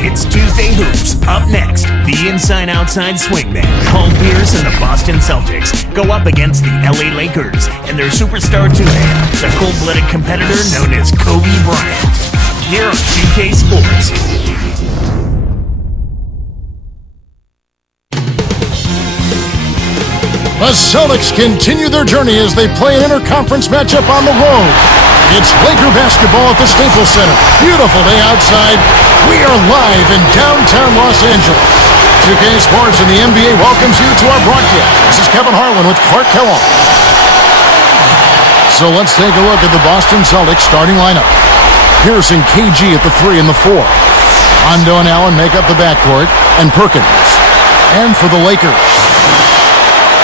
It's Tuesday Hoops. Up next, the inside-outside swingman, Paul Pierce and the Boston Celtics go up against the LA Lakers and their superstar two-man, the cold-blooded competitor known as Kobe Bryant. Here on 2K Sports. The Celtics continue their journey as they play an interconference matchup on the road. It's Laker basketball at the Staples Center. Beautiful day outside. We are live in downtown Los Angeles. 2K Sports and the NBA welcomes you to our broadcast. This is Kevin Harlan with Clark Kellogg. So let's take a look at the Boston Celtics starting lineup. Pierce and KG at the 3 and the 4. Rondo and Allen make up the backcourt, and Perkins. And for the Lakers,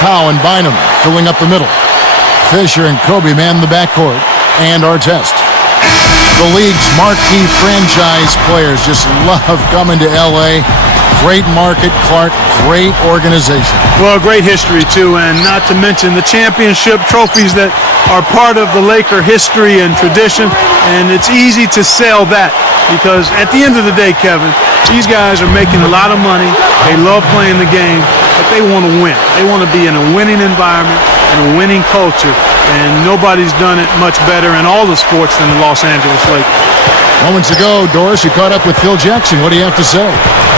Powell and Bynum filling up the middle. Fisher and Kobe man the backcourt, and Artest. The league's marquee franchise players just love coming to LA. Great market, Clark. Great organization. Well, great history, too, and not to mention the championship trophies that are part of the Laker history and tradition, and it's easy to sell that because at the end of the day, Kevin, these guys are making a lot of money. They love playing the game, but they want to win. They want to be in a winning environment and a winning culture, and nobody's done it much better in all the sports than the Los Angeles Lakers. Moments ago, Doris, you caught up with Phil Jackson. What do you have to say?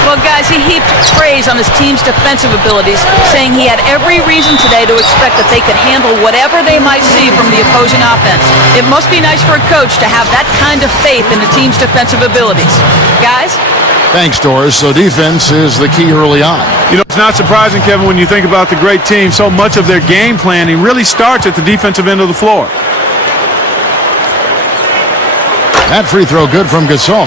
Well, guys, he heaped praise on his team's defensive abilities, saying he had every reason today to expect that they could handle whatever they might see from the opposing offense. It must be nice for a coach to have that kind of faith in the team's defensive abilities. Guys? Thanks, Doris. So defense is the key early on. You know, it's not surprising, Kevin, when you think about the great team, so much of their game planning really starts at the defensive end of the floor. That free throw good from Gasol.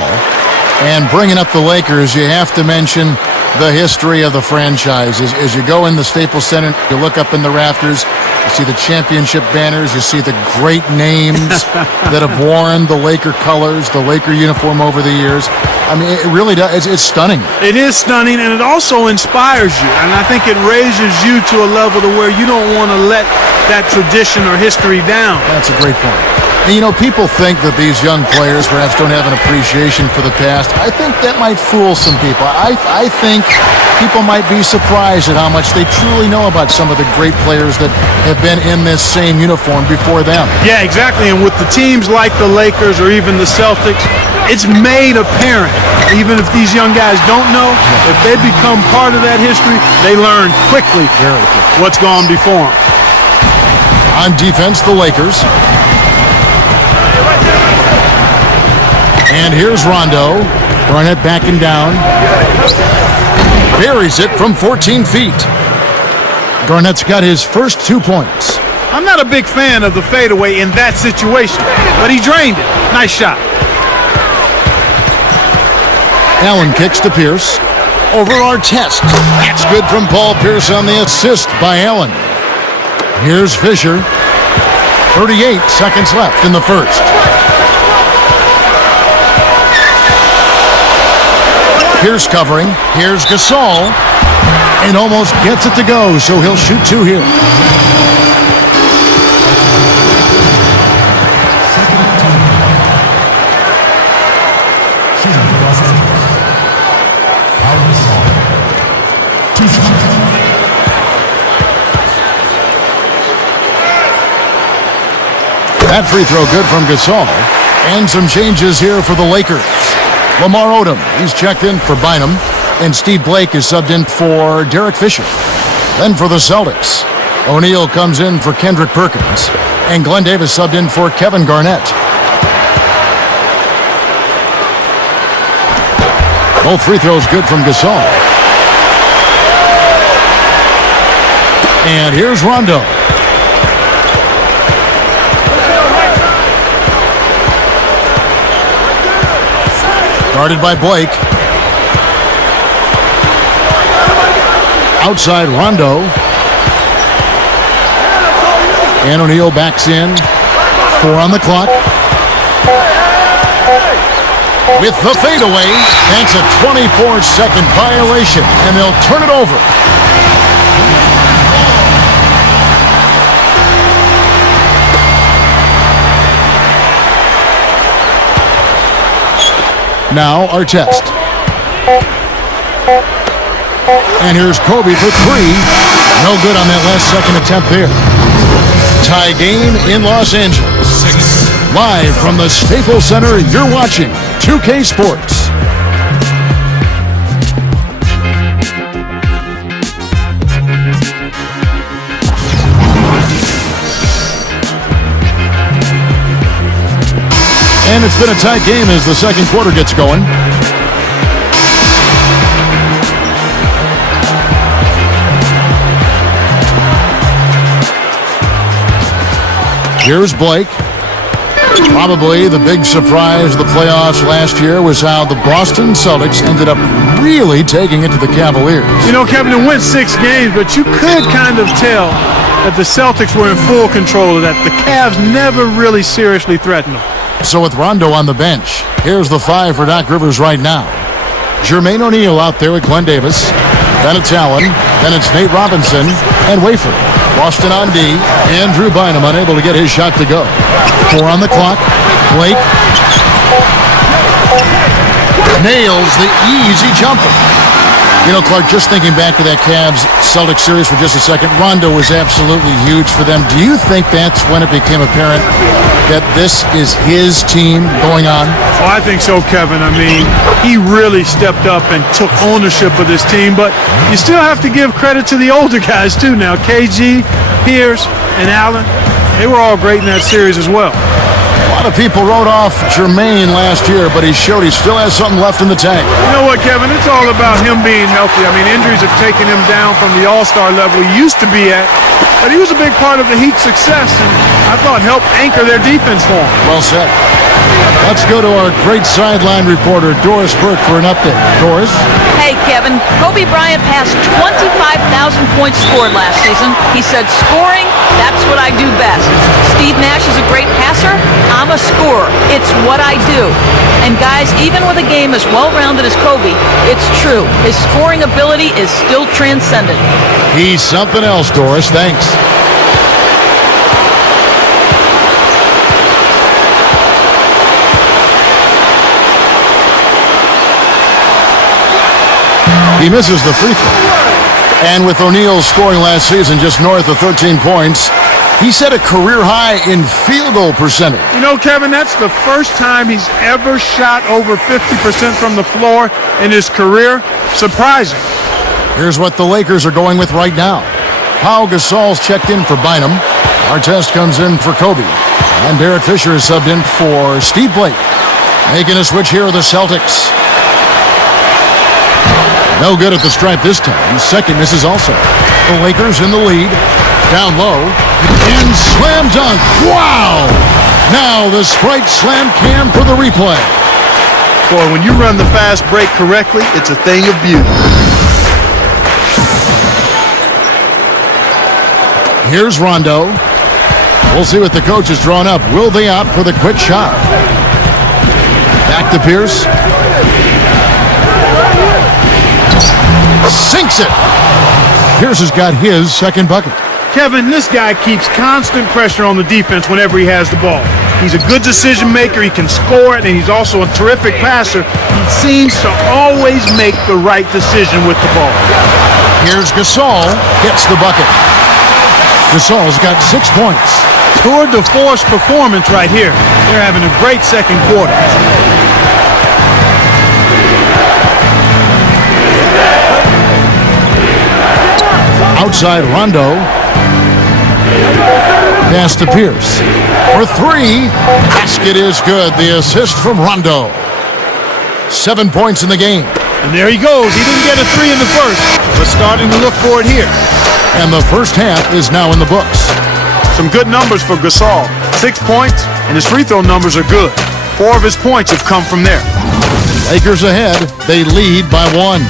And bringing up the Lakers, you have to mention the history of the franchise. As you go in the Staples Center, you look up in the rafters, you see the championship banners, you see the great names that have worn the Laker colors, the Laker uniform over the years. I mean, it really does. It's stunning. It is stunning, and it also inspires you. And I think it raises you to a level to where you don't want to let that tradition or history down. That's a great point. And, you know, people think that these young players perhaps don't have an appreciation for the past. I think that might fool some people. I think people might be surprised at how much they truly know about some of the great players that have been in this same uniform before them. Yeah, exactly. And with the teams like the Lakers or even the Celtics, it's made apparent. Even if these young guys don't know, if they become part of that history, they learn quickly what's gone before them. On defense, the Lakers. And here's Rondo. Garnett backing down. Buries it from 14 feet. Garnett's got his first 2 points. I'm not a big fan of the fadeaway in that situation, but he drained it. Nice shot. Allen kicks to Pierce. Over Artest. That's good from Paul Pierce on the assist by Allen. Here's Fisher. 38 seconds left in the first. Pierce covering. Here's Gasol. And almost gets it to go, so he'll shoot 2 here. That free throw good from Gasol. And some changes here for the Lakers. Lamar Odom, he's checked in for Bynum. And Steve Blake is subbed in for Derek Fisher. Then for the Celtics, O'Neal comes in for Kendrick Perkins. And Glenn Davis subbed in for Kevin Garnett. Both free throws good from Gasol. And here's Rondo. Guarded by Blake. Outside Rondo. And O'Neal backs in. 4 on the clock. With the fadeaway, that's a 24-second violation, and they'll turn it over. Now Artest. And here's Kobe for three. No good on that last second attempt there. Tie game in Los Angeles. Live from the Staples Center, you're watching 2K Sports. And it's been a tight game as the second quarter gets going. Here's Blake. Probably the big surprise of the playoffs last year was how the Boston Celtics ended up really taking it to the Cavaliers. You know, Kevin, it went 6 games, but you could kind of tell that the Celtics were in full control of that. The Cavs never really seriously threatened them. So with Rondo on the bench, here's the 5 for Doc Rivers right now. Jermaine O'Neal out there with Glenn Davis. Then it's Allen. Then it's Nate Robinson and Wafer. Boston on D. Andrew Bynum unable to get his shot to go. 4 on the clock. Blake nails the easy jumper. You know, Clark, just thinking back to that Cavs-Celtics series for just a second, Rondo was absolutely huge for them. Do you think that's when it became apparent that this is his team going on? Oh, I think so, Kevin. I mean, he really stepped up and took ownership of this team, but you still have to give credit to the older guys, too. Now, KG, Pierce, and Allen, they were all great in that series as well. A lot of people wrote off Jermaine last year, but he showed he still has something left in the tank. You know what, Kevin? It's all about him being healthy. I mean, injuries have taken him down from the all-star level he used to be at, but he was a big part of the Heat's success, and I thought helped anchor their defense for him. Well said. Let's go to our great sideline reporter, Doris Burke, for an update. Doris? Hey, Kevin, Kobe Bryant passed 25,000 points scored last season. He said, scoring, that's what I do best. Steve Nash is a great passer. I'm a scorer. It's what I do. And guys, even with a game as well-rounded as Kobe, it's true. His scoring ability is still transcendent. He's something else, Doris. Thanks. He misses the free throw. And with O'Neal scoring last season just north of 13 points, he set a career high in field goal percentage. You know, Kevin, that's the first time he's ever shot over 50% from the floor in his career. Surprising. Here's what the Lakers are going with right now. Pau Gasol's checked in for Bynum. Artest comes in for Kobe. And Derek Fisher is subbed in for Steve Blake. Making a switch here are the Celtics. No good at the stripe this time. Second misses also. The Lakers in the lead. Down low. And slam dunk. Wow! Now the Sprite slam cam for the replay. Boy, when you run the fast break correctly, it's a thing of beauty. Here's Rondo. We'll see what the coach has drawn up. Will they opt for the quick shot? Back to Pierce. Sinks it. Pierce has got his second bucket. Kevin, this guy keeps constant pressure on the defense whenever he has the ball. He's a good decision maker. He can score it, and he's also a terrific passer. He seems to always make the right decision with the ball. Here's Gasol. Gets the bucket. Gasol's got 6 points. Tour de force performance right here. They're having a great second quarter. Outside Rondo. Pass to Pierce. For three. Basket is good. The assist from Rondo. 7 points in the game. And there he goes. He didn't get a three in the first, but starting to look for it here. And the first half is now in the books. Some good numbers for Gasol. 6 points, and his free throw numbers are good. 4 of his points have come from there. Lakers ahead. They lead by 1.